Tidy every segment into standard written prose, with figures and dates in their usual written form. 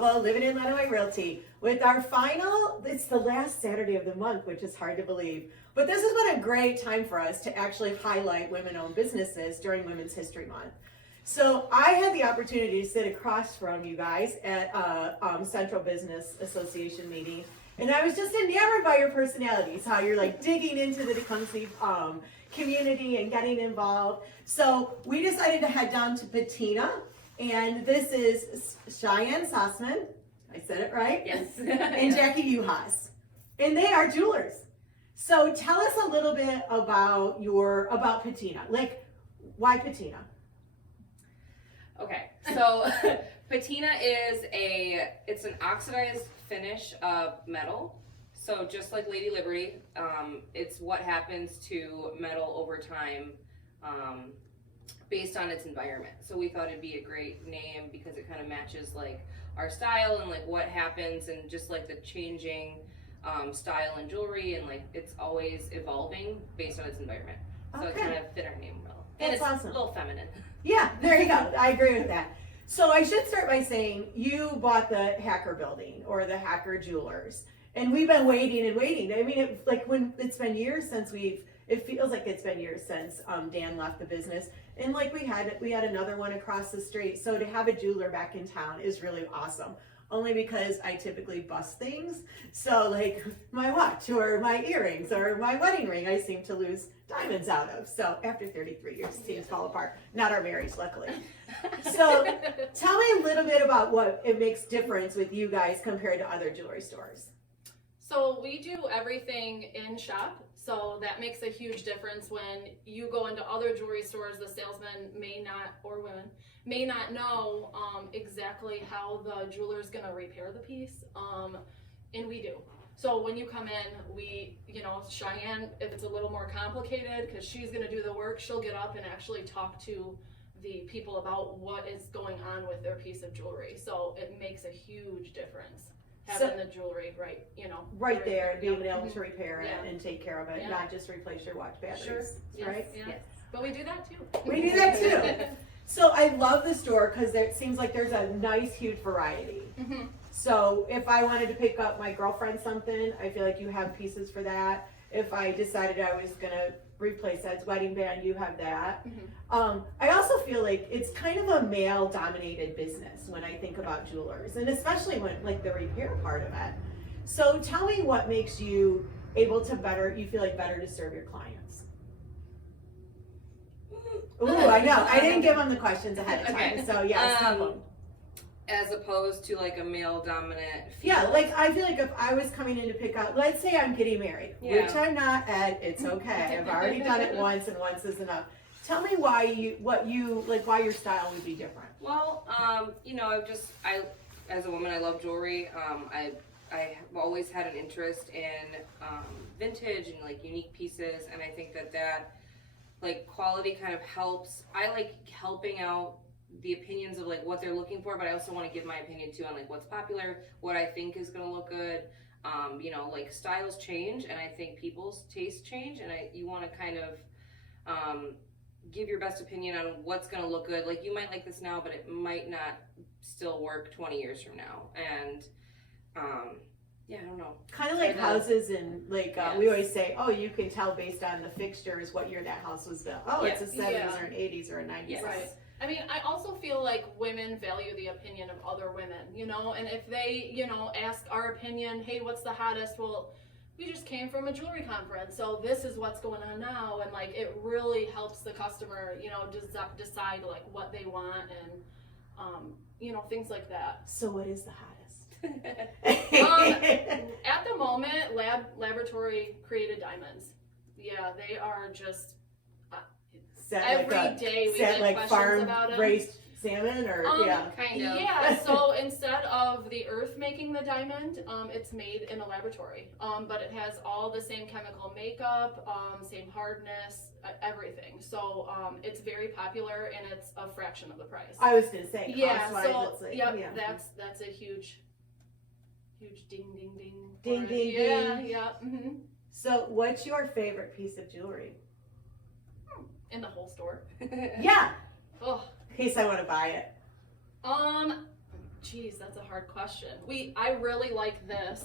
Alba, living in Lenawee Realty, with our final, it's the last Saturday of the month, which is hard to believe. But this has been a great time for us to actually highlight women-owned businesses during Women's History Month. So I had the opportunity to sit across from you guys at a Central Business Association meeting, and I was just enamored by your personalities, how you're like digging into the Tecumseh community and getting involved. So we decided to head down to Patina, and this is Cheyenne Sussman, I said it right? Yes. And Jackie Uhas, and they are jewelers. So tell us a little bit about Patina. Like, why Patina? Okay, so patina is it's an oxidized finish of metal. So just like Lady Liberty, it's what happens to metal over time based on its environment. So we thought it'd be a great name because it kind of matches like our style and like what happens and just like the changing style in jewelry, and like it's always evolving based on its environment. So it kind of fit our name well. And it's awesome. A little feminine. Yeah, there you go. I agree with that. So I should start by saying you bought the Hacker building or the Hacker Jewelers, and we've been waiting and waiting. I mean, it's been years since it feels like it's been years since Dan left the business, and like we had another one across the street. So to have a jeweler back in town is really awesome. Only because I typically bust things. So like my watch or my earrings or my wedding ring, I seem to lose diamonds out of. So after 33 years, things fall apart. Not our marriage, luckily. So tell me a little bit about what it makes difference with you guys compared to other jewelry stores. So we do everything in shop. So that makes a huge difference when you go into other jewelry stores. The salesman may not, or women, may not know exactly how the jeweler is going to repair the piece, and we do. So when you come in, Cheyenne, if it's a little more complicated, because she's going to do the work, she'll get up and actually talk to the people about what is going on with their piece of jewelry. So it makes a huge difference. Having the jewelry right there, being able to repair it and take care of it, not just replace your watch batteries. Sure. Right? Yes. But we do that too. We do that too. So I love the store because it seems like there's a nice, huge variety. Mm-hmm. So if I wanted to pick up my girlfriend something, I feel like you have pieces for that. If I decided I was gonna replace Ed's wedding band, you have that. Mm-hmm. I also feel like it's kind of a male-dominated business when I think about jewelers, and especially when like the repair part of it. So tell me what makes you able to better to serve your clients. Ooh, I know. I didn't give them the questions ahead of time, so yes, tell them. As opposed to like a male dominant field. Yeah, like I feel like if I was coming in to pick up, let's say I'm getting married, which I'm not, Ed, it's okay. I've already done it once, and once is enough. Tell me why your style would be different. Well, as a woman, I love jewelry. I've always had an interest in vintage and like unique pieces, and I think that like quality kind of helps. I like helping out the opinions of like what they're looking for, but I also want to give my opinion too on like what's popular, what I think is going to look good. Like styles change, and I think people's tastes change, and you want to kind of give your best opinion on what's going to look good. Like you might like this now, but it might not still work 20 years from now. And I don't know. Kind of like houses, and like we always say, oh, you can tell based on the fixtures what year that house was built. Oh, it's a 70s or an 80s or a 90s. Yes. Right. I mean, I also feel like women value the opinion of other women, and if they, ask our opinion, hey, what's the hottest? Well, we just came from a jewelry conference, so this is what's going on now, and like it really helps the customer, decide like what they want and, things like that. So what is the hottest? At the moment, laboratory created diamonds. Yeah, they are just every day we get questions farm about them. Raised salmon, or kind of. Yeah. So instead of the earth making the diamond, it's made in a laboratory. But it has all the same chemical makeup, same hardness, everything. So it's very popular, and it's a fraction of the price. I was gonna say, so that's a huge ding ding ding. Ding ding ding. ding. Yeah. Mm-hmm. So what's your favorite piece of jewelry? In the whole store. Yeah. Oh. In case I want to buy it. Geez, that's a hard question. I really like this.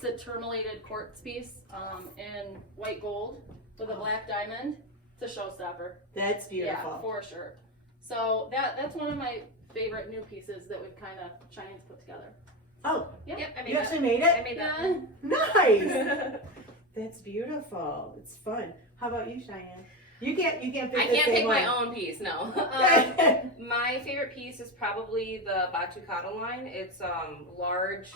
It's a tourmalated quartz piece in white gold with a black diamond. It's a showstopper. That's beautiful. Yeah, for sure. So that's one of my favorite new pieces that we've kind of Cheyenne's put together. Oh, Yeah. Yep, I made you that. actually made it? I made that. Yeah. Nice. That's beautiful. It's fun. How about you, Cheyenne? You can't pick I the can't same pick one. my own piece, no. My favorite piece is probably the Batucada line. It's large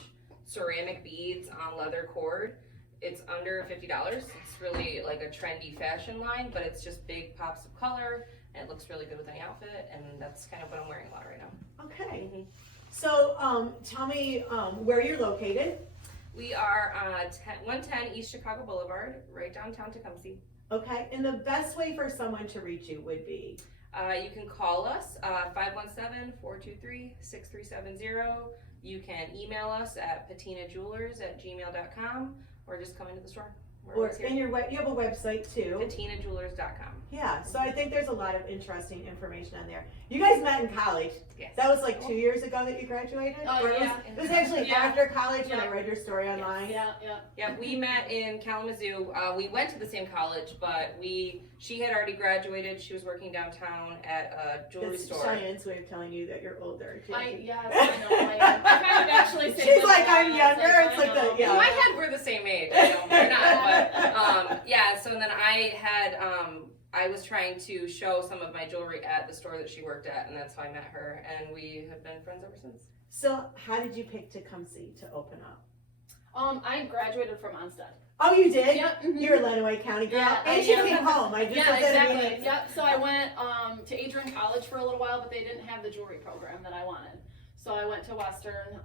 ceramic beads on leather cord. It's under $50. It's really like a trendy fashion line, but it's just big pops of color, and it looks really good with any outfit, and that's kind of what I'm wearing a lot right now. Okay. So tell me where you're located. We are 110 East Chicago Boulevard, right downtown Tecumseh. Okay. And the best way for someone to reach you would be? You can call us 517-423-6370. You can email us at patinajewelers@gmail.com, or just come into the store. Or and you have a website too. patinajewelers.com. Yeah, so I think there's a lot of interesting information on there. You guys met in college. Yes. That was like 2 years ago that you graduated? Oh, Or it yeah. was actually Yeah. after college when Yeah. I read your story online. Yeah. Yeah, we met in Kalamazoo. We went to the same college, but she had already graduated. She was working downtown at a jewelry It's store. Cheyenne's way of telling you that you're older. Jackie. Yes, I know. I kind of actually say She's that like, a lot. I'm younger. It's I like know. the, yeah. In my head, we're the same age. I know we're not, but yeah. So then I was trying to show some of my jewelry at the store that she worked at, and that's how I met her, and we have been friends ever since. So how did you pick Tecumseh to open up? I graduated from Onstead. Oh, you did? Yep. Mhm. You're a Lenawee County girl. Yeah, and she yeah. came home. I just Yeah, said that exactly. immediately. Yep. So I went to Adrian College for a little while, but they didn't have the jewelry program that I wanted. So I went to Western,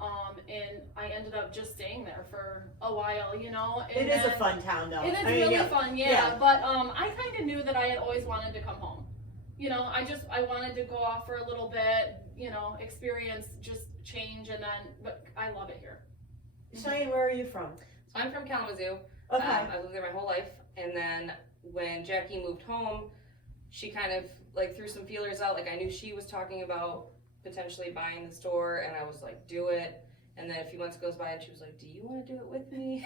and I ended up just staying there for a while, you know. And It is a then- fun town, though. It is I mean, really yeah. fun, yeah. Yeah. But I kind of knew that I had always wanted to come home. You know, I wanted to go off for a little bit, you know, experience just change, but I love it here. Cheyenne, where are you from? So I'm from Kalamazoo. Okay. I lived there my whole life, and then when Jackie moved home, she kind of like threw some feelers out. Like I knew she was talking about potentially buying the store, and I was like, do it. And then a few months goes by, and she was like, do you want to do it with me?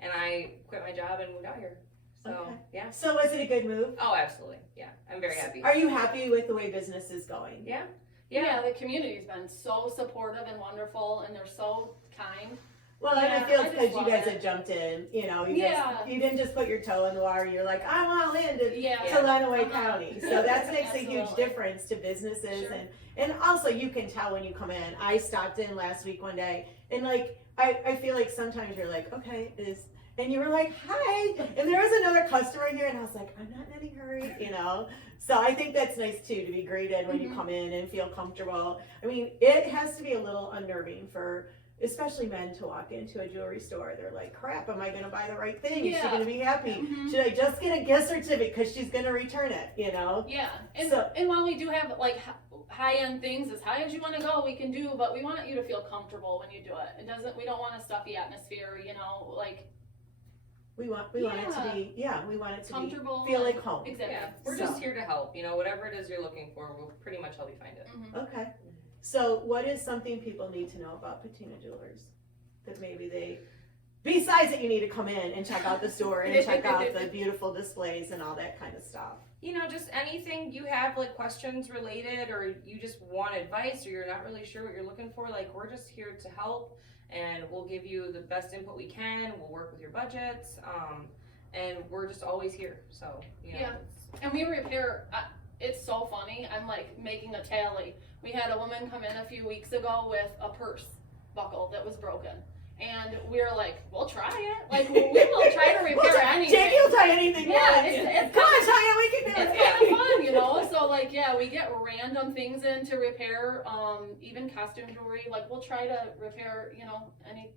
And I quit my job and moved out here. So Okay. yeah. So was it a good move? Oh, absolutely. Yeah, I'm very happy. Are you happy with the way business is going? Yeah. Yeah, the community's been so supportive and wonderful, and they're so kind. Well, and I Yeah, feel I it's just because you love guys it. had jumped in, you know, Yeah. you didn't just put your toe in the water, you're like, I'm all in to Yeah. Lenawee Uh-huh. County. So that makes a huge Absolutely. difference to businesses. Sure. And also you can tell when you come in. I stopped in last week one day and like, I feel like sometimes you're like, okay, and you were like, hi, and there was another customer here and I was like, I'm not in any hurry, you know? So I think that's nice too, to be greeted when you Mhm. come in and feel comfortable. I mean, it has to be a little unnerving for especially men to walk into a jewelry store. They're like, crap, am I going to buy the right thing? Is she Yeah. going to be happy? Mhm. Should I just get a gift certificate because she's going to return it, you know? Yeah, and, So- and while we do have like high-end things, as high as you want to go, we can do, but we want you to feel comfortable when you do it. We don't want a stuffy atmosphere, you know, like We want it to be, we want it to comfortable. be, feel and- like home. Exactly. Yeah, we're So- just here to help. You know, whatever it is you're looking for, we'll pretty much help you find it. Mhm. Okay. So what is something people need to know about Patina Jewelers? That maybe besides that you need to come in and check out the store and check out the beautiful displays and all that kind of stuff. You know, just anything you have, like questions related, or you just want advice, or you're not really sure what you're looking for, like we're just here to help, and we'll give you the best input we can. We'll work with your budgets, and we're just always here. So, you know, Yeah. And we repair, it's so funny, I'm like making a tally. We had a woman come in a few weeks ago with a purse buckle that was broken. And we were like, we'll try it. Like, we will try to repair anything. Jackie will try anything. Yeah, once. it's Come on, Cheyenne, we can do It's it. kind of fun, you know? So, like, yeah, we get random things in to repair, even costume jewelry. Like, we'll try to repair, you know, any.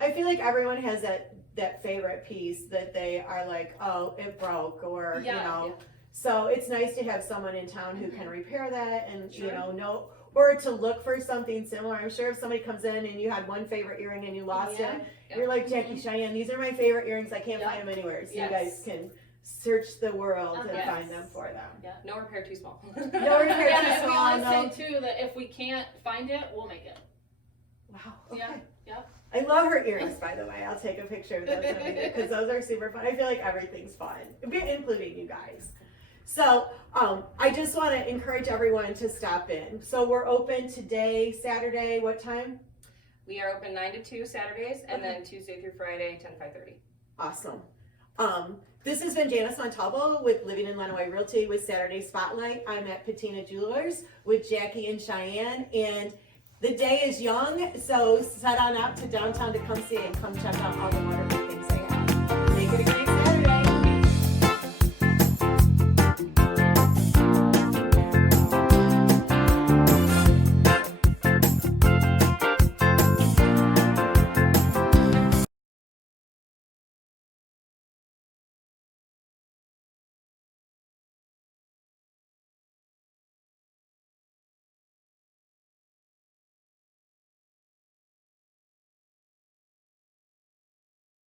I feel like everyone has that favorite piece that they are like, oh, it broke, or you Yeah, know. yeah. So it's nice to have someone in town who can repair that, and you Sure. know, or to look for something similar. I'm sure if somebody comes in and you had one favorite earring and you lost Yeah. it, you're like, Jackie, Cheyenne, these are my favorite earrings. I can't Yeah. find them anywhere. So Yes. you guys can search the world and Yes. find them for them. No repair too small. No repair Yeah, too and we small, always no. say too that if we can't find it, we'll make it. Wow. Okay. Yeah, yeah. I love her earrings, by the way. I'll take a picture of those because those are super fun. I feel like everything's fun, including you guys. So I just want to encourage everyone to stop in. So we're open today, Saturday, what time? We are open 9 to 2 Saturdays, and then Tuesday through Friday, 10 to 5:30. Awesome. This has been Janice Montalvo with Living in Lenawee Realty with Saturday Spotlight. I'm at Patina Jewelers with Jackie and Cheyenne, and the day is young, so set on out to Downtown Tecumseh and come check out all the